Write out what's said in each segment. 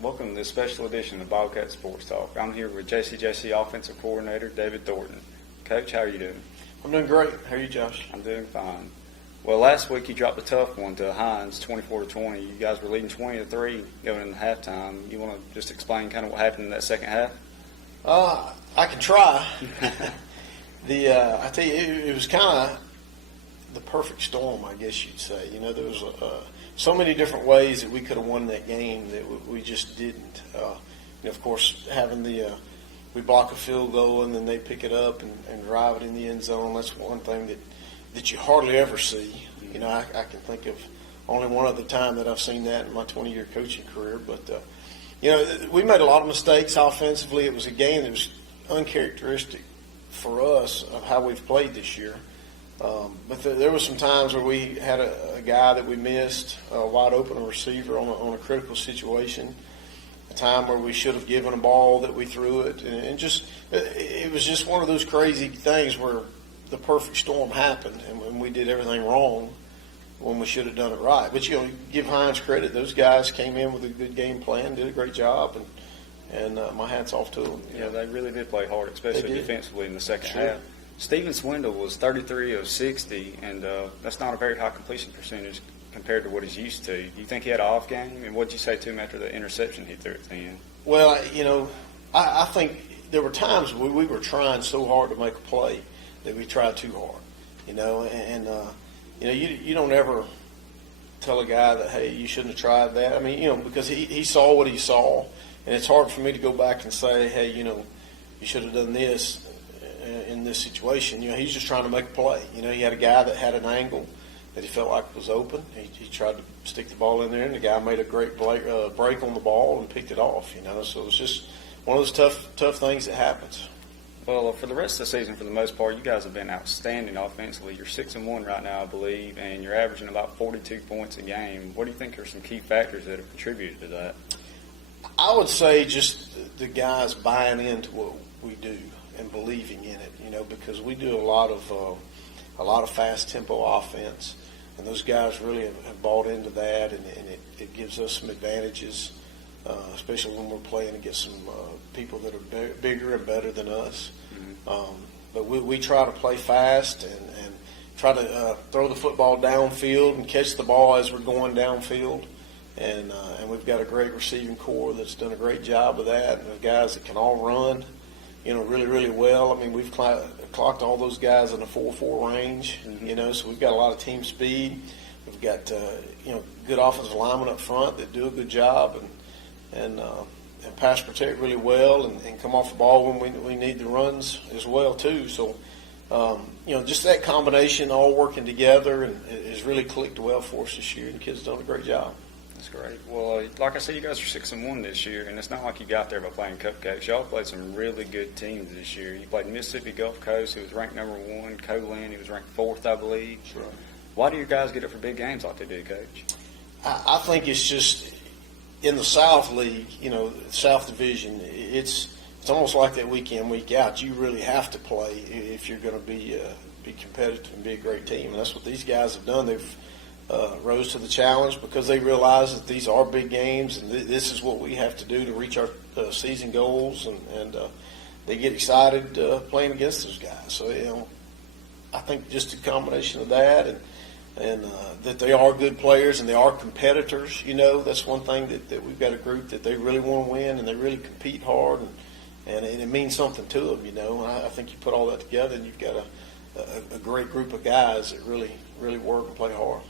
Welcome to this special edition of Bobcat Sports Talk. I'm here with JCJC Offensive Coordinator David Thornton. Coach, how are you doing? I'm doing great. How are you, Josh? I'm doing fine. Well, last week you dropped a tough one to Hines, 24-20. You guys were leading 20-3 going into halftime. You want to just explain kind of what happened in that second half? I can try. I tell you, it was kind of the perfect storm, I guess you'd say. You know, there was so many different ways that we could have won that game that we just didn't. Of course, having we block a field goal and then they pick it up and drive it in the end zone. That's one thing that you hardly ever see. You know, I can think of only one other time that I've seen that in my 20-year coaching career. But, we made a lot of mistakes offensively. It was a game that was uncharacteristic for us of how we've played this year. But there were some times where we had a guy that we missed, a wide open receiver on a critical situation, a time where we should have given a ball that we threw it, and it was just one of those crazy things where the perfect storm happened, and we did everything wrong when we should have done it right. But, give Hines credit. Those guys came in with a good game plan, did a great job, and my hat's off to them. Yeah, they really did play hard, especially defensively in the second Sure. half. Steven Swindle was 33 of 60, and that's not a very high completion percentage compared to what he's used to. Do you think he had an off game? And what did you say to him after the interception he threw at the end? Well, I think there were times we were trying so hard to make a play that we tried too hard. You don't ever tell a guy that, hey, you shouldn't have tried that. I mean, because he saw what he saw, and it's hard for me to go back and say, hey, you should have done this in this situation. He's just trying to make a play. He had a guy that had an angle that he felt like was open. He tried to stick the ball in there, and the guy made a great break on the ball and picked it off. So it was just one of those tough things that happens. Well, for the rest of the season, for the most part, you guys have been outstanding offensively. You're 6-1 right now, I believe, and you're averaging about 42 points a game. What do you think are some key factors that have contributed to that? I would say just the guys buying into what we do and believing in it, because we do a lot of fast tempo offense, and those guys really have bought into that, and it gives us some advantages, especially when we're playing against some people that are bigger and better than us. Mm-hmm. But we try to play fast and try to throw the football downfield and catch the ball as we're going downfield. And we've got a great receiving core that's done a great job of that, and the guys that can all run, really, really well. I mean, we've clocked all those guys in the 4.4 range, mm-hmm. So we've got a lot of team speed. We've got, good offensive linemen up front that do a good job and pass protect really well and come off the ball when we need the runs as well, too. So, just that combination all working together and has really clicked well for us this year, and the kids done a great job. That's great. Well, like I said, you guys are 6-1 this year, and it's not like you got there by playing cupcakes. Y'all played some really good teams this year. You played Mississippi Gulf Coast, who was ranked number 1, Colin, who was ranked 4th, I believe. Sure. Why do your guys get up for big games like they do, Coach? I think it's just in the South League, South Division. It's almost like that week in, week out. You really have to play if you're going to be competitive and be a great team, and that's what these guys have done. They've rose to the challenge because they realize that these are big games and this is what we have to do to reach our season goals, and they get excited playing against those guys. So, I think just a combination of that and that they are good players and they are competitors. That's one thing that we've got a group that they really want to win and they really compete hard, and it means something to them. And I think you put all that together and you've got a great group of guys that really, really work and play hard.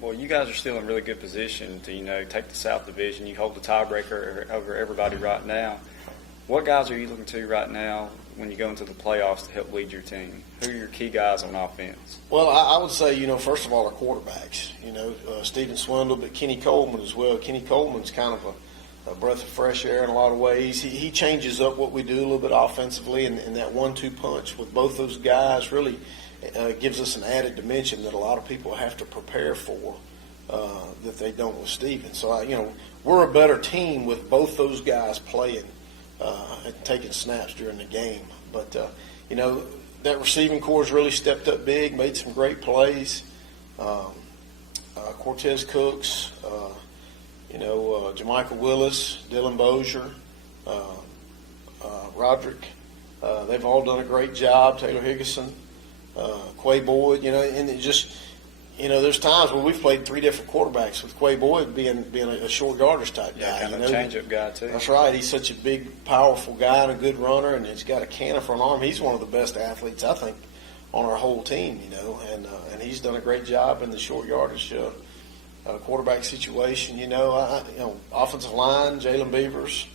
Well, you guys are still in really good position to, take the South Division. You hold the tiebreaker over everybody right now. What guys are you looking to right now when you go into the playoffs to help lead your team? Who are your key guys on offense? Well, I would say, first of all, our quarterbacks. Steven Swindle, but Kenny Coleman as well. Kenny Coleman's kind of a breath of fresh air in a lot of ways. He changes up what we do a little bit offensively, and that 1-2 punch with both those guys really gives us an added dimension that a lot of people have to prepare for that they don't with Steven. So, we're a better team with both those guys playing and taking snaps during the game. But, that receiving core has really stepped up big, made some great plays. Cortez Cooks, Jermichael Willis, Dylan Bozier, Roderick. They've all done a great job. Taylor Higginson, Quay Boyd. And it just, there's times when we've played three different quarterbacks with Quay Boyd being a short yardage type guy. Yeah, kind of a change-up guy too. That's right. He's such a big, powerful guy and a good runner, and he's got a cannon for an arm. He's one of the best athletes, I think, on our whole team. And he's done a great job in the short yardage quarterback situation. Offensive line, Jalen Beavers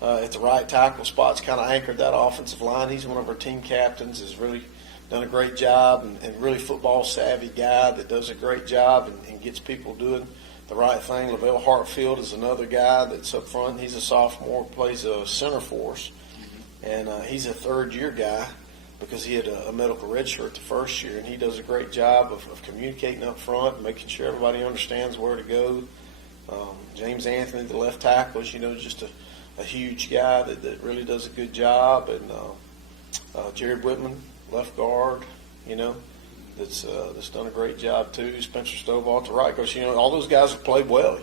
at the right tackle spot's kind of anchored that offensive line. He's one of our team captains. Has really done a great job and really football savvy guy that does a great job and gets people doing the right thing. Lavell Hartfield is another guy that's up front. He's a sophomore, plays a center for us, and he's a third-year guy because he had a medical red shirt the first year, and he does a great job of communicating up front, making sure everybody understands where to go. James Anthony, the left tackle, is just a huge guy that really does a good job, and Jared Whitman, left guard, that's done a great job too. Spencer Stovall to right, because all those guys have played well,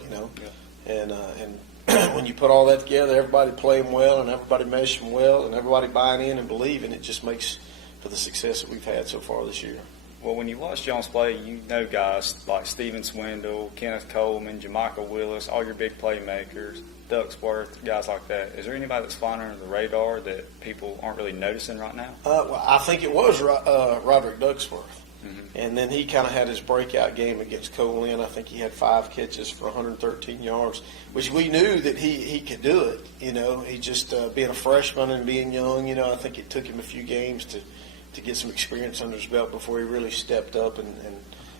and when you put all that together, everybody playing well and everybody meshing well and everybody buying in and believing, it just makes for the success that we've had so far this year. Well, when you watch Jones play, you know guys like Steven Swindle, Kenneth Coleman, Jermichael Willis, all your big playmakers, Ducksworth, guys like that. Is there anybody that's flying under the radar that people aren't really noticing right now? Well, I think it was Roderick Ducksworth. Mm-hmm. And then he kind of had his breakout game against Colin. I think he had 5 catches for 113 yards, which we knew that he could do it. He just being a freshman and being young, I think it took him a few games to get some experience under his belt before he really stepped up and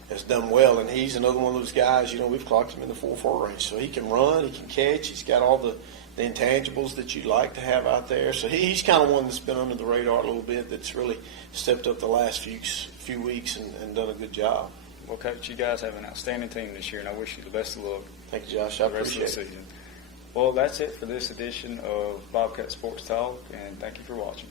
has done well. And he's another one of those guys, we've clocked him in the 4.4 range. So he can run, he can catch, he's got all the intangibles that you'd like to have out there. So he's kind of one that's been under the radar a little bit, that's really stepped up the last few weeks and done a good job. Well, Coach, you guys have an outstanding team this year, and I wish you the best of luck. Thank you, Josh. I for the rest of the appreciate it. season. Well, that's it for this edition of Bobcat Sports Talk, and thank you for watching.